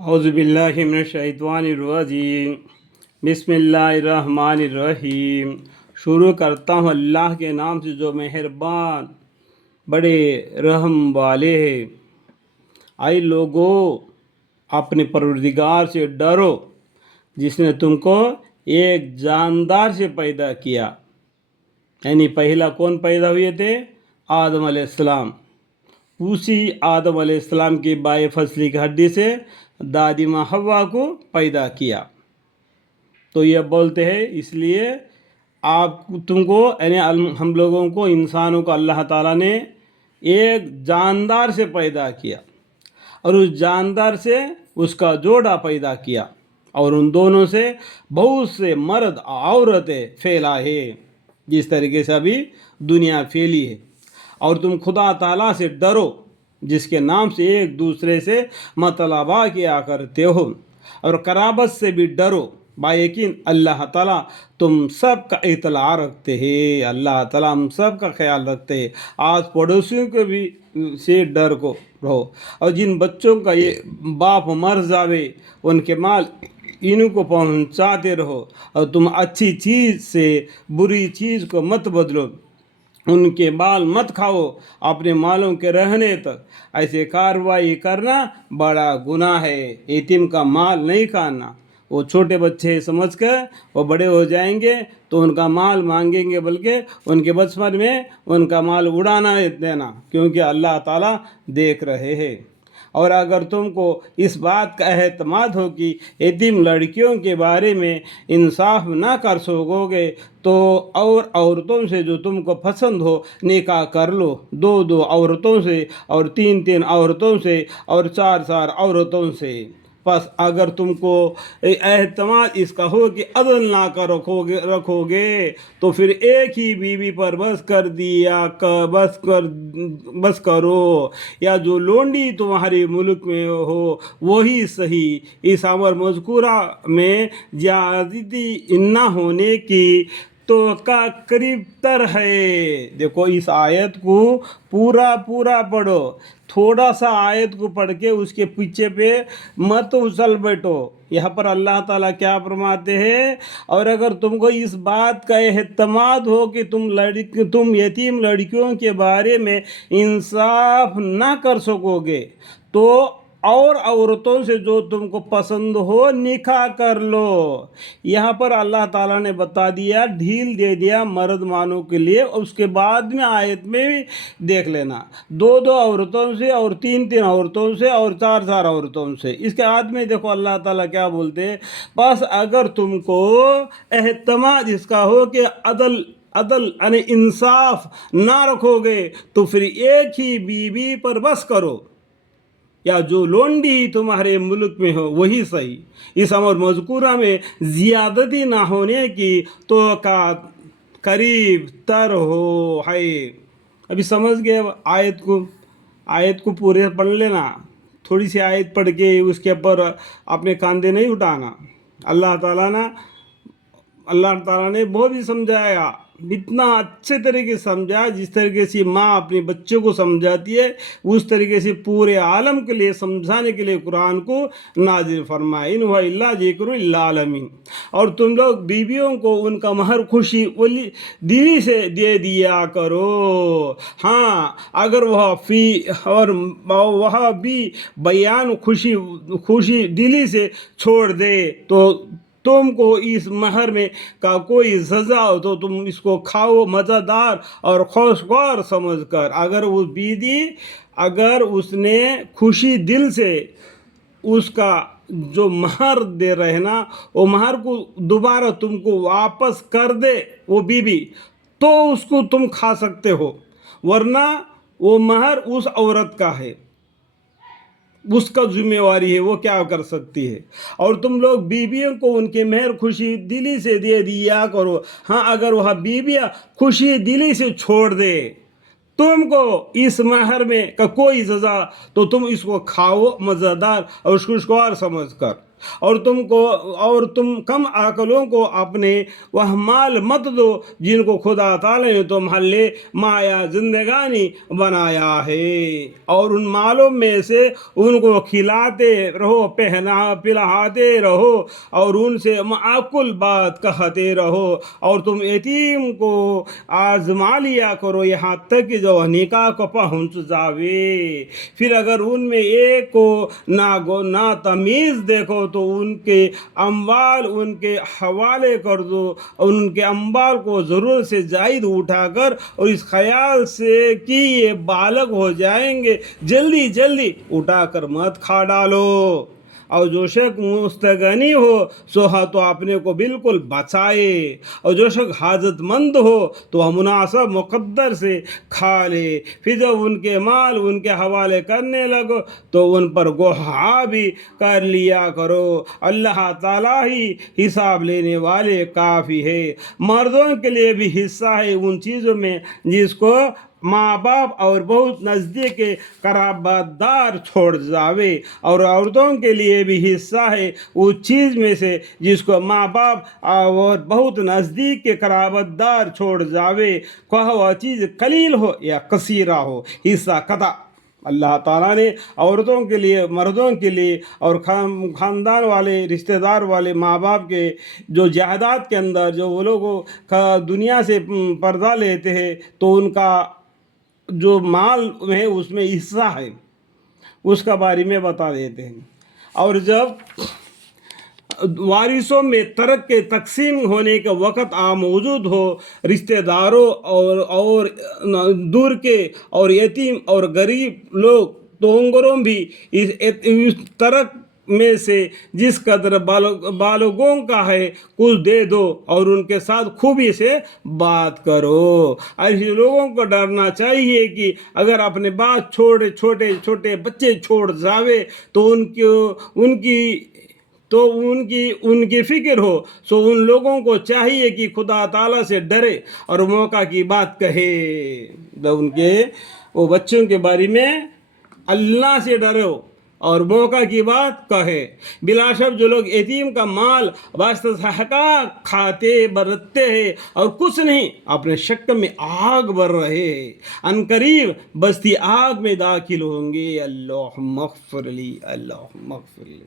औज़ुबिल्लाहिमिनश्शैतानिर्रजीम बिस्मिल्लाहिर्रहमानिर्रहीम। शुरू करता हूँ अल्लाह के नाम से जो मेहरबान बड़े रहम वाले हैं। आई लोगों, अपने परवरदिगार से डरो जिसने तुमको एक जानदार से पैदा किया। यानी पहला कौन पैदा हुए थे? आदम अलैहिस्सलाम। उसी आदम अलैहिस्सलाम की बाए फसली की हड्डी से दादी माँ हव्वा को पैदा किया। तो ये बोलते हैं इसलिए आप तुमको यानी हम लोगों को इंसानों को अल्लाह ताला ने एक जानदार से पैदा किया और उस जानदार से उसका जोड़ा पैदा किया और उन दोनों से बहुत से मर्द औरतें फैला है, जिस तरीके से अभी दुनिया फैली है। और तुम खुदा ताला से डरो जिसके नाम से एक दूसरे से मतलबा किया करते हो, और कराबत से भी डरो, बायकीन अल्लाह ताला तुम सब का इतला रखते हैं। अल्लाह ताला हम सब का ख्याल रखते हैं। आज पड़ोसियों के भी से डर को रहो, और जिन बच्चों का ये बाप मर जावे उनके माल इनको पहुंचाते रहो, और तुम अच्छी चीज़ से बुरी चीज़ को मत बदलो, उनके माल मत खाओ अपने मालों के रहने तक। ऐसे कार्रवाई करना बड़ा गुनाह है। यतीम का माल नहीं खाना। वो छोटे बच्चे समझ कर वो बड़े हो जाएंगे तो उनका माल मांगेंगे, बल्कि उनके बचपन में उनका माल उड़ाना देना, क्योंकि अल्लाह ताला देख रहे हैं। और अगर तुमको इस बात का एहतमाद हो कि यतीम लड़कियों के बारे में इंसाफ ना कर सकोगे तो और औरतों से जो तुमको पसंद हो निकाह कर लो, दो दो औरतों से और तीन तीन औरतों से और चार चार औरतों से। बस अगर तुमको एहतमाद इसका हो कि अदल ना कर रखोगे तो फिर एक ही बीवी पर बस करो, या जो लोंडी तुम्हारे मुल्क में हो वही सही। इस अमर मज़कूरा में ज़्यादती ना होने की तो का करीब तर है। देखो इस आयत को पूरा पढ़ो, थोड़ा सा आयत को पढ़ के उसके पीछे पे मत उछल बैठो। यहाँ पर अल्लाह ताला क्या फरमाते हैं? और अगर तुमको इस बात का एहतमाद हो कि तुम यतीम लड़कियों के बारे में इंसाफ ना कर सकोगे तो और औरतों से जो तुमको पसंद हो निकाह कर लो। यहाँ पर अल्लाह ताला ने बता दिया, ढील दे दिया मर्द मानों के लिए। उसके बाद में आयत में भी देख लेना, दो दो औरतों से और तीन तीन औरतों से और चार चार औरतों से। इसके बाद में देखो अल्लाह ताला क्या बोलते हैं, बस अगर तुमको एहतमाद इसका हो कि अदल यानी इंसाफ ना रखोगे तो फिर एक ही बीवी पर बस करो, या जो लोंडी तुम्हारे मुल्क में हो वही सही। इस अमर मज़कूरा में ज़्यादती ना होने की तो का करीब तर हो है। अभी समझ गए आयत को पूरे पढ़ लेना। थोड़ी सी आयत पढ़ के उसके ऊपर अपने कांधे नहीं उठाना। अल्लाह ताला ने बहुत ही समझाया, इतना अच्छे तरीके से समझा जिस तरीके से माँ अपने बच्चों को समझाती है, उस तरीके से पूरे आलम के लिए समझाने के लिए कुरान को नाजिल फरमाया। इन हुआ इल्ला ज़िक्रुल लिल आलमीन। और तुम लोग बीवियों को उनका महर खुशी दिली से दे दिया करो। हाँ, अगर वह भी बयान खुशी दिली से छोड़ दे तो तुमको इस महर में का कोई सज़ा हो तो तुम इसको खाओ मज़ेदार और खुशगवार समझकर। अगर उसने खुशी दिल से उसका जो महर दे रहे ना, वो महर को दोबारा तुमको वापस कर दे वो बीवी, तो उसको तुम खा सकते हो, वरना वो महर उस औरत का है, उसका जिम्मेवारी है, वो क्या कर सकती है। और तुम लोग बीवियों को उनके मेहर खुशी दिली से दे दिया करो। हाँ, अगर वह बीवियाँ खुशी दिली से छोड़ दे तुमको इस महर में का कोई सज़ा तो तुम इसको खाओ मज़ेदार और खुशगवार समझ कर। اور تم کم عقلوں کو اپنے وہ مال مت دو جن کو خدا تعالی نے تمہارے مایا زندگانی بنایا ہے، اور ان مالوں میں سے ان کو کھلاتے رہو، پلاتے رہو، اور ان سے معقول بات کہتے رہو، اور تم یتیم کو آزما لیا کرو یہاں تک کہ جو نکاح کو پہنچ جاوے۔ پھر اگر ان میں ایک کو نا تمیز دیکھو تو ان کے اموال ان کے حوالے کر دو، اور ان کے اموال کو ضرورت سے زائد اٹھا کر، اور اس خیال سے کہ یہ بالغ ہو جائیں گے جلدی جلدی اٹھا کر مت کھا ڈالو۔ اور جو شخص مستغنی ہو سو تو اپنے کو بالکل بچائے، اور جو شخص حاجت مند ہو تو وہ مناسب مقدر سے کھا لے۔ پھر جب ان کے مال ان کے حوالے کرنے لگو تو ان پر گواہ بھی کر لیا کرو، اللہ تعالیٰ ہی حساب لینے والے کافی ہے۔ مردوں کے لیے بھی حصہ ہے ان چیزوں میں جس کو ماں باپ اور بہت نزدیک کے قرابت دار چھوڑ جاوے، اور عورتوں کے لیے بھی حصہ ہے اس چیز میں سے جس کو ماں باپ اور بہت نزدیک کے قرابت دار چھوڑ جاوے، خواہ وہ چیز قلیل ہو یا کثیرہ ہو، حصہ قطع اللہ تعالیٰ نے عورتوں کے لیے، مردوں کے لیے، اور خاندان والے، رشتہ دار والے ماں باپ کے جو جائیداد کے اندر جو وہ لوگوں کا دنیا سے پردہ لیتے ہیں تو ان کا جو مال ہے اس میں حصہ ہے، اس کا بارے میں بتا دیتے ہیں۔ اور جب وارثوں میں ترک کے تقسیم ہونے کا وقت موجود ہو، رشتہ داروں اور دور کے اور یتیم اور غریب لوگ تونگروں بھی اس ترک میں سے جس قدر بالغوں کا ہے کچھ دے دو، اور ان کے ساتھ خوبی سے بات کرو۔ ایسے لوگوں کو ڈرنا چاہیے کہ اگر اپنے بات چھوٹے بچے چھوڑ جاوے تو ان کی فکر ہو، سو ان لوگوں کو چاہیے کہ خدا تعالیٰ سے ڈرے اور موقع کی بات کہے۔ ان کے وہ بچوں کے بارے میں اللہ سے ڈرو اور موقع کی بات کہے۔ بلا شک جو لوگ یتیم کا مال باستحقاق کھاتے برتتے ہیں اور کچھ نہیں اپنے شک میں آگ بھر رہے ہیں، عنقریب بستی آگ میں داخل ہوں گے۔ اللہم اغفر لی، اللہم اغفر لی۔